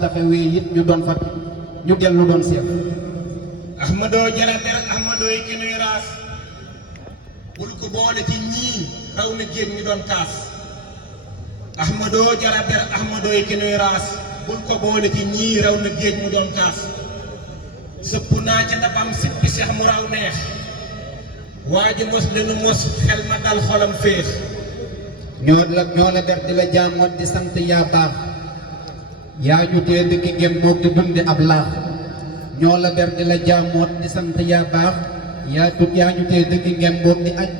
taxawee it ñu doon fa ñu dellu doon seet. Ahmadou jaraber Ahmadou yi ki nuy raas bul ko boole ci ñii raw na géej ñi doon kaas. Ahmadou jaraber Ahmadou yi ki nuy raas bul ko boole ci ñii raw na géej ñu doon kaas. sëpp naa ca dabam sippi seex mu raw neex waa ji mos lenu mos xel ma dal xolam féex. ñoo la ber di la jaamoot di sant yaa baax yaa ñu tee dëkk ngeen moog di dunde ab laax. ñoo la ber di la jaamoot di sant yaa baax yaa ñu tee dëkk ngeen moog di aj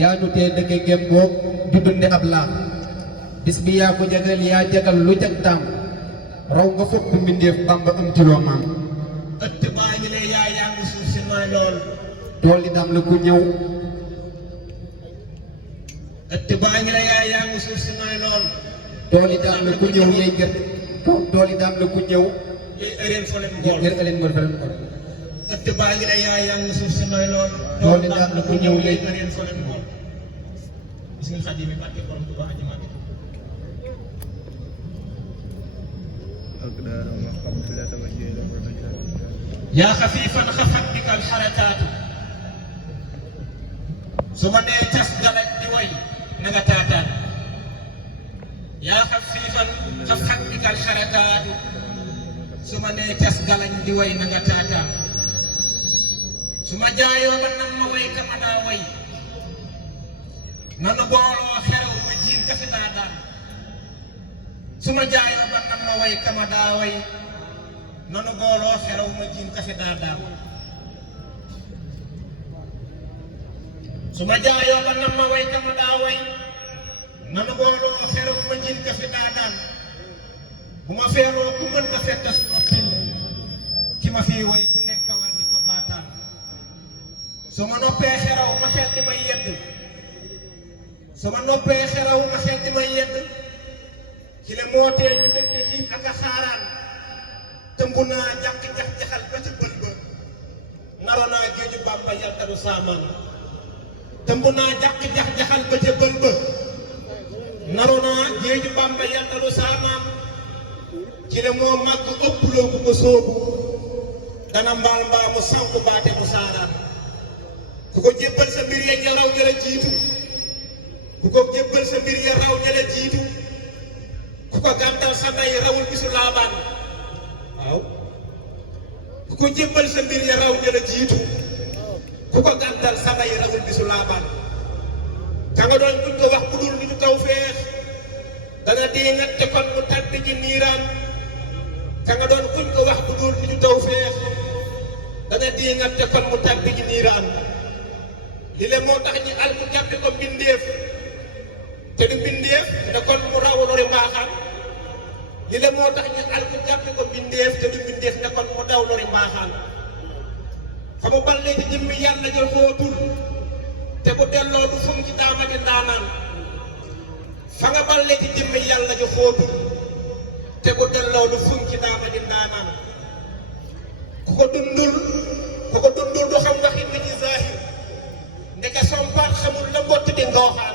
yaa ñu tee dëkk ngeen moog di dunde ab laax. bis bi yaa ko jagal yaa jagal lu jag taam raw nga fopp mbindeef Bamba am ci loo maam. ëtt baa ngi lay yaa yaa ngi suuf si nooy lool. tool yi daam la ku ñëw. ëtt baa ngi lay yaa yaa ngi suuf si nooy lool. tool yi daam la ku ñëw yey gerte tool yi daam la ku ñëw. yey ëreen folem ngool yey ëreen folem ngool. ëtt baa ngi lay yaa yaa ngi suuf si nooy lool. tool yi daam la ku ñëw yey ëreen folem ngool. gis nga xaj yi mi barke borom bu baax aji màgg. yaa xafiifan xafat bika alxarakaatu su ma nee cas galaj di way na nga taataan. yaa xafiifan xafat bika alxarakaatu su ma nee cas galaj di way na nga taataan. su ma jaayoo ba nam ma way ka ma daa way nanu booloo xerew ma jiin kafe daa daan. su ma jaayoo ba nam ma way ka ma daa way nanu booloo xerew ma jiin kafe daa daan. su ma jaayoo ba nam ma way ka ma daa way nanu booloo xerew ma jiin kafe daa daan. bu ma feeroo ku mën ta fekk su noppi ki ma fii way ku nekk war di ko baataan. su ma noppee xeraw ma xel di may yedd su ma noppee xeraw ma xel di may yedd ci le moo tee ñu dëkk lii ak a xaaraan. tëmbu naa jaxal ba ca bël ba naroon naa géeju Bàmba yalta du saamaan. tëmbu naa jaxal ba ca bël ba naroon naa géeju Bàmba yalta du saamaan. ci le moo màgg ëpp loo ku ko sóobu dana mbaal mbaa mu sanku baate mu saaraan. ku ko jébbal sa mbir ya ña raw ña la jiitu ku ko jébbal sa mbir ya raw ña la jiitu ku ko gàntal sa ndey rawul bisu laabaan. waaw ku ko jébbal sa mbir ya raw ña la jiitu ku ko gàntal sa ndey rawul bisu laabaan. ka nga doon buñ ko wax bu dul nitu taw feex dana dee nga te kon mu tàbbi ci niiraan. ka nga doon buñ ko wax bu dul nitu taw feex dana dee nga te kon mu tàbbi ci niiraan. li le moo tax ñi al mu jàppe ko mbindeef te du mbindeef ne kon mu raw lori mbaaxaan. li le moo tax ñi al mu jàppe ko mbindeef te du mbindeef ne kon mu daw lori mbaaxaan. xam nga ban léegi jëmmi yàlla jël xóotul te bu delloo du fum ci daama di ndaanaan. fa nga ban léegi jëmmi yàlla ju xóotul te bu delloo du fum ci daama di ndaanaan. ku ko dundul du xam waxi mi ci zahir ndeke sompaat xamul la mbott di ngooxaan.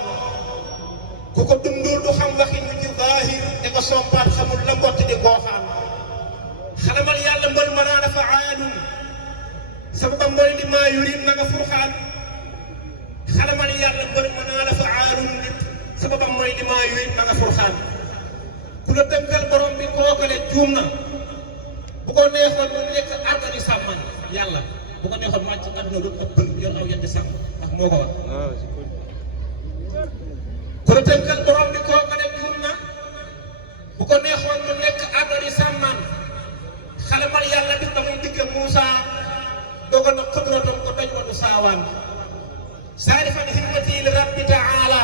ku ko dundul du xam waxi mi ci zahir ndeke sompaat xamul la mbott di ngooxaan. xalamal yàlla mbël ma naa dafa aalun sababa mooy li maa yurin na nga furxaan. xalamal yàlla mbël ma naa dafa aalun nit sababa mooy li maa yurin na nga furxaan. ku la tënkal borom bi kookale juum na bu ko neexoon mu nekk argani sàmman yàlla bu ko neexoon wàcc àdduna lu ëpp yor aw yedd sàmm ndax moo ko wax. ku la tënkal borom bi kookale juum na bu ko neexoon mu nekk argani sàmman. xalamal yàlla bis na muy digge Muusa dogal na xudratam ko doj wadu saawaan. saarifan himmati li rabbi taala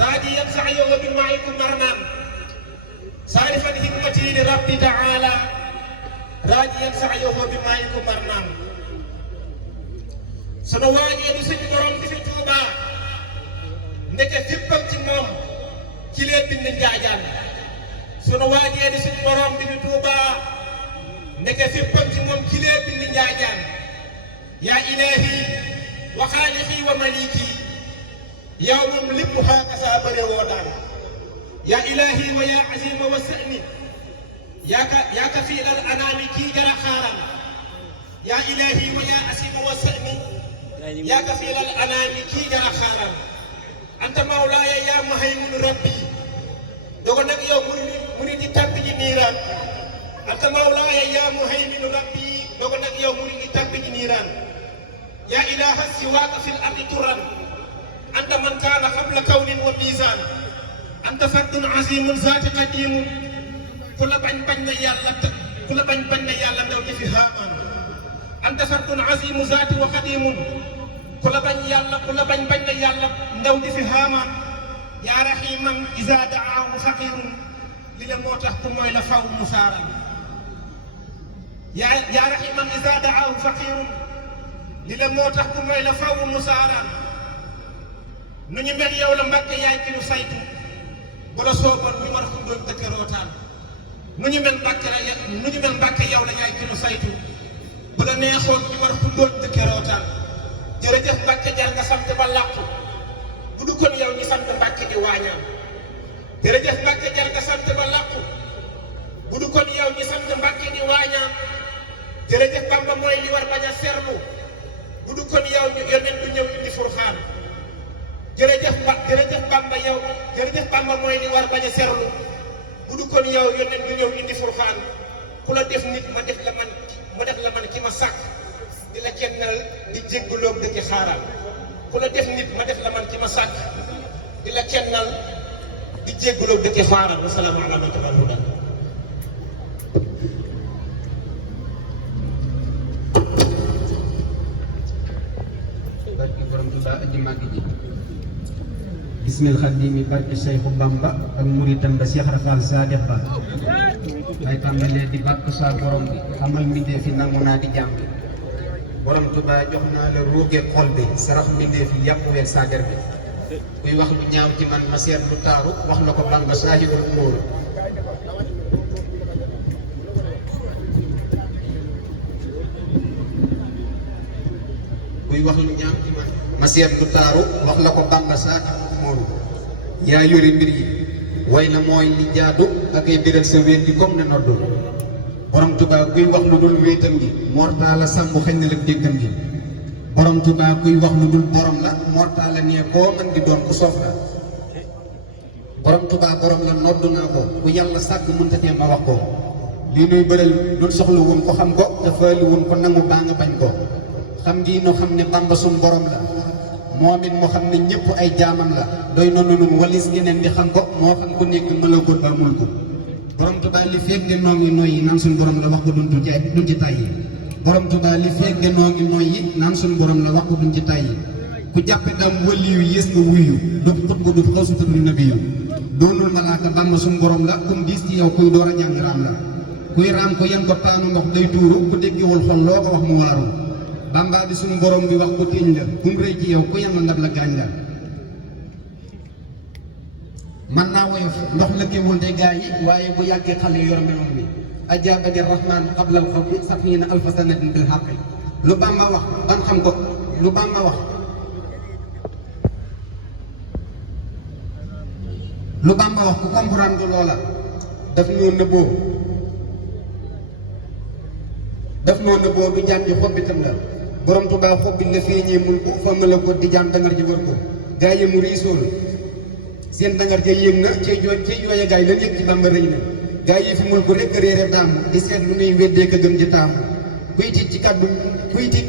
raadiyan sa'yahu bi maayikum marnaan. saarifan himmati li rabbi taala raadiyan sa'yahu bi maayikum marnaan. sunu waajee du suñu borom di fi Tuuba ndeke fippam ci moom ci leen bind njaajaan. sunu waajee di suñu borom di fi Tuuba ndeke fippam ci moom ci leen bind njaajaan. yaa ilaahi wa xaalixi wa maliki yow moom lépp xaaka saa bëre woo daan. yaa ilaahi wa yaa azima wa sa'ni يا كفيل الأنام كي جرى خارا يا إلهي ويا أسيم وسأني يا كفيل الأنام كي جرى خارا أنت مولاي يا مهيمن ربي دوغنك يوم مريد تبجي نيران أنت مولاي يا مهيمن ربي دوغنك يوم مريد تبجي نيران يا إله سواك في الأرض ترا أنت من كان قبل كون وميزان أنت فرد عظيم ذات قديم كل بن يالا كل بن يالا ندو في هامان أنت فرد عظيم ذات وقديم كل بن يالا ندو في هامان يا رحيما إذا دعاه فقير للموتى كم إلى فو مسارا يا رحيما إذا دعاه فقير للموتى كم إلى فو مسارا نوني مل يوم لمبك يا كيلو سايتو بلا صوبر ñu mar ko doon dëkk rotaan nu ñu mel mbàkke yow la yaay kilo saytu bu la neexoon ñu mar ko doon dëkk rotaan jërëjëf mbàkke jar nga sant ba làqu bu du kon yow ñu sant mbàkke di waañaan jërëjëf mbàkke jar nga sant ba làqu bu du kon yow ñu sant mbàkke di waañaan jërëjëf bamba mooy li war bañ a serlu bu du kon yow ñu yonent du ñëw indi furxaan jërëjëf Bamba yow jërëjëf Bamba mooy li war bañ a serlu bu du kon yow yónneen du ñëw indi furxaan ku la def nit ma def la man ki ma sàkk di la kennal di jéggaloog da ci xaaral ku la def nit ma def la man ki ma sàkk di la kennal di jéggaloog da ci xaaral wasalaamu ala man tabal huda barki borom Tuuba aji màgg ji bismil xadimi barke Seexu Bamba ak muritam ba Seex Rafal Saadix Ba ay tàmbalee di bàkk saa borom bi xamal mbindee fi nangu naa di jàmm borom Tuuba jox naa la ruugee xol bi sarax mbindee fi yàpp weer saagar bi kuy wax lu ñaaw ci man ma seet lu taaru wax la ko Bamba saahibul umóoru kuy wax lu ñaaw ci man ma seet lu taaru wax la ko Bamba saahibul umóoru yaa yori mbir yi way na mooy li jaadu ak ay biral sa wéet gi comme ne noddu borom Tuuba kuy wax lu dul wéetam gi mortaala sàmm xëy na la déggam gi borom Tuuba kuy wax lu dul borom la mortaala nee koo mën di doon ku soof la borom Tuuba borom la noddu naa ko ku yàlla sàkk mënta tee ma wax ko lii nuy bëral dul soxla woon ko xam ko te faali woon ko nangu baa nga bañ ko xam ngi nu xam ne Bamba suñ borom la moom it moo xam ne ñëpp ay jaamam la doy noonu nun walis ñeneen di xam ko moo xam ku nekk malakoot ba mul ko borom Tuuba li feeg de noo ngi noyyi naan suñ borom la wax ko duñ ci tàyyi borom Tuuba li feeg de noo ngi noyyi naan suñ borom la wax ko duñ ci tàyyi ku jàppe dam waliyu yées nga wuyu du xut bu du xaw su tëdd nabiyu doonul malaaka Bamba suñ borom la kum diis ci yow kuy door a jàng raam la kuy raam ko yan ko taanu ndox day tuuru ku déggiwul xol loo ko wax mu walaru Bamba bi suñu borom bi wax ko téeñ la kum rëy ci yow ku yama ndab la gaañ la man naa woyof ndox la kéwul de gaa yi waaye bu yàggee xale yor meloon bi ajaabani rahman qablal xawfi safiina alfa sanatin bil xaqi lu Bamba wax ban xam ko lu Bamba wax ku comprendre loola daf ñoo nëbboo du jaan ji xobbitam la borom Tuuba xobbi la feeñee mul ko fa mala ko di jaan dangar ji wër ko gaa yi mu riisool seen dangar ja yéeg na cey jooye gaa yi lan yëg ci Bamba rëy na gaa yi fi mul ko rekk réere daamu di seet lu nuy weddee ka gëm ji taamu kuy tiit ci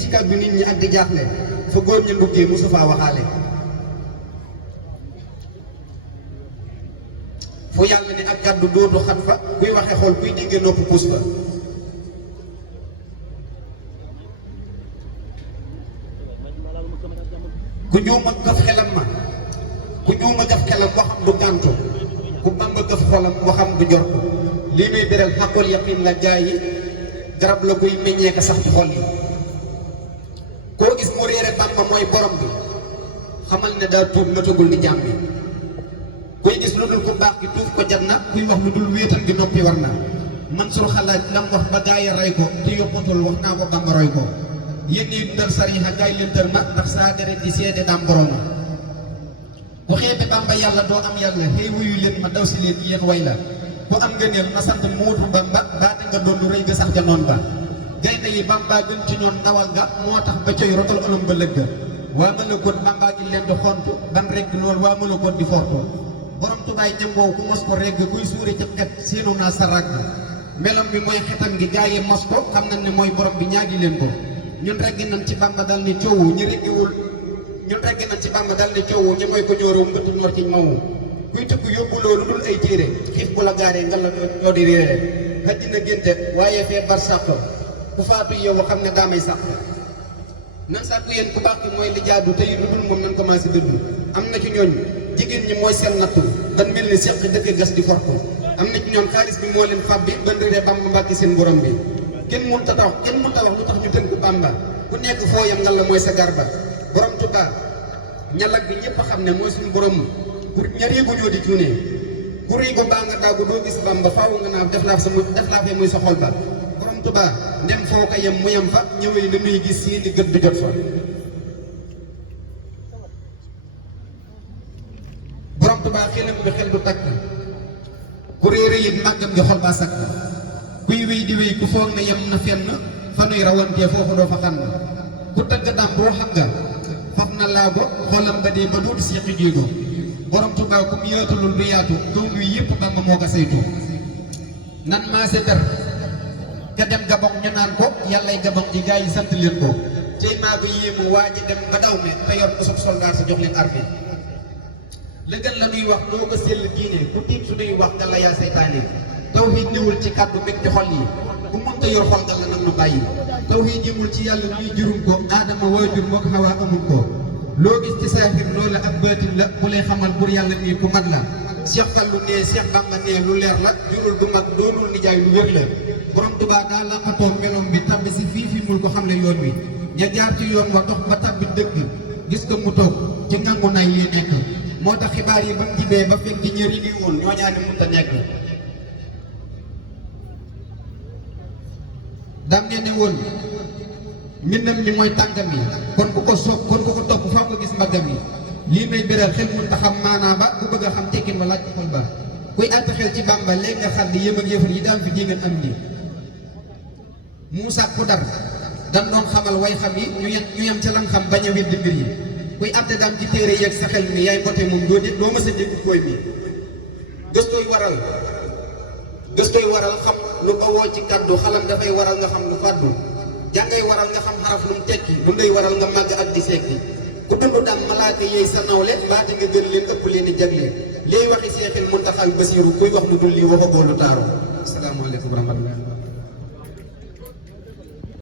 kàddu nit ñi ak di jaaxle fa góor ña nduggee mosu faa waxaale fu yàlla ne ak kàddu dootu xat fa kuy waxe xool kuy digge nopp puus fa ku juuma gaf xelam waxam du gàntu ku Bamba gaf xolam waxam du jor ko lii muy beral xaqul yaqin la gaa yi garab la guy meññee ka sax ci xol yi koo gis mu réere Bamba mooy borom bi xamal ne daa tuub matagul ni jàmm bi kuy gis lu dul ku baax gi tuuf ko jat na kuy wax lu dul wéetam gi noppi war na man sul xalaat lam wax ba gaa yi rey ko te yóbbatul wax naa ko Bamba roy ko yéen ñi dal sariixa gaay leen tër ma ndax saa deret di seede daam borom ku xeebe Bamba yàlla doo am yàlla xëy wuyu leen ma daw si leen yéen way la ku am ngëneel na sant Moodu Bamba baate nga doon lu rëy ga sax ca noon ba gaynde yi Bamba gën ci ñoon ndawal ga moo tax ba coy rotal ëlëm ba lëgga waa Malakoot Bamba gi leen di xontu ban regg loolu waa Malakoot di fortu borom tubaay ñam woow ku mos ko regg kuy suuri ci xet siinu naa sa ragg melam bi mooy xetam gi gaa yi mos ko xam nañ ne mooy borom bi ñaagi leen ko ñun regg nañ ci Bamba dal ni coowu ñu reggiwul ñun regg nañ ci Bamba dal ni coowu ñu mooy ko ñóorewu mbëtt noor ci mawu kuy tëgg yóbbu loolu dul ay téere xiif bu la gaaree nga la ñoo di réere xëj na génte waaye fee bar sàq ku faatu yow xam ne daa may sàq nan sàkku yéen ku baax ki mooy li jaadu te lu dul moom nan commencé dëddu am na ci ñooñ jigéen ñi mooy seen nattu dan mel ni seq dëkk gas di fortu am na ci ñoom xaalis bi moo leen fab bi ban réeree Bamba mbàkki seen borom bi kenn mënta wax lu tax ñu tënk Bamba ku nekk foo yam nga la mooy sa garba borom Tuubaa ñalag bi ñëpp a xam ne mooy suñu borom pour ñareegu ñoo di cuune ku riigu baa nga daagu doo gis Bamba faaw nga naa def laa fee muy sa xol ba borom Tuubaa ndem foo ko yem mu yem fa ñëwee li muy gis sii di gët du jot fa borom Tuubaa xelam bi xel du takk ku réere it màggam gi xol baa sakk kuy wéy di wéy ku foog ne yem na fenn fa nuy rawantee foofu doo fa xam ku tagg daam boo xam nga faf na laa ko xolam ba dee ba duuti seqi jéego borom Tuubaa ku mu yaatulul du yaatu kaw nuy yëpp Bamba moo ko saytu nan maase dar ka dem Gabon ñu naan ko yàllay Gabon ji gaa yi sant leen ko tey maa ko yéemu waa ji dem ba daw me te yor usub soldaar sa jox leen armée la gën la nuy wax doo ko sell diine ku tiim suñuy wax nga la yaa saytaane tawhiid newul ci kàddu meg ci xol yi ku mënta yor xol nga la nag nu bàyyi tawhiid jëmul ci yàlla ñuy jurum ko aadama waajur moo ko xawaa amul ko loo gis ci saahir loolu la ak baatin la bu lay xamal bur yàlla nii ku mat la Cheikh Fallou nee Cheikh Bamba nee lu leer la jurul du mag doonul nijaay lu wér la borom Tuubaa daa laqatoo melom bi tabbi si fii mul ko xam ne yoon wi ña jaar ci yoon wa dox ba tabbi dëgg gis ko mu toog ci ngangu nay yi nekk moo tax xibaar yi ba mu jibee ba fekk ñër yi di woon ñoo ñaani mënta nekk dam ne woon mbindam mi mooy tànkam yi kon ku ko soog kon ku ko topp faa ko gis mbaggam yi lii may beral xel mënta xam maanaa ba ku bëgg a xam tekkin ba laaj ko xol ba kuy àtt xel ci Bamba léegi nga xam ni yëm ak yëfar yi daan fi di ngeen am nii Muusaa ku dar dan doon xamal way xam yi ñu yem ca lam xam bañ a weddi mbir yi kuy àtte dam ci téere yeeg sa xel mi yaay bote moom doo mës a dégg koy mi gëstooy waral xam lu bawoo ci kàddu xalam dafay waral nga xam lu fàddu jàngay waral nga xam xaraf lu mu tekki lu ndey waral nga màgg ak di sekki ku dund daan malaaka yeey sa nawle mbaate nga gën leen ëpp leen i jagle léegi waxi seexil Muntaxa Basiiru kuy wax lu dul lii waxagoo lu taaru asalaamaaleykum wa rahmatulah